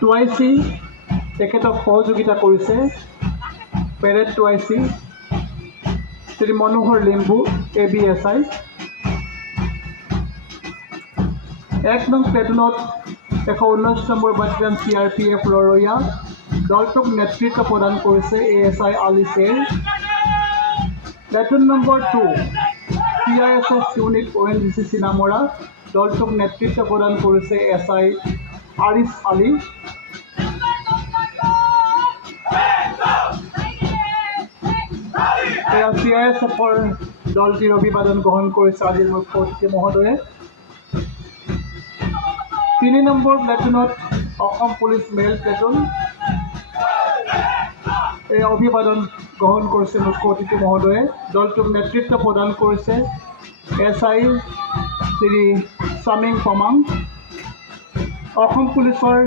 টুৱাইচি তেখেতক সহযোগিতা কৰিছে পেৰেড টুৱাইচি শ্ৰী মনোহৰ লিম্বু ABSI 1 নং প্লেটুনত 119 নম্বৰ বাটালিয়ন CRPF ৰৰৈয়া দলটোক নেতৃত্ব প্ৰদান কৰিছে ASI Ali Sher. Platoon number 2 CISF unit ONGC Chinamara দলটোক নেতৃত্ব প্ৰদান কৰিছে SI আৰিছ আলী। CISFৰ দলটিৰ অভিবাদন গ্ৰহণ কৰিছে আজিৰ মুখ্য অতিথি মহোদয়ে। 3 নম্বৰ প্লেটুনত অসম পুলিচ মেল প্লেটুন এই অভিবাদন গ্ৰহণ কৰিছে মুখ্য অতিথি মহোদয়ে। দলটোক নেতৃত্ব প্ৰদান কৰিছে SI শ্ৰী চামিং ফমাং। অসম পুলিচৰ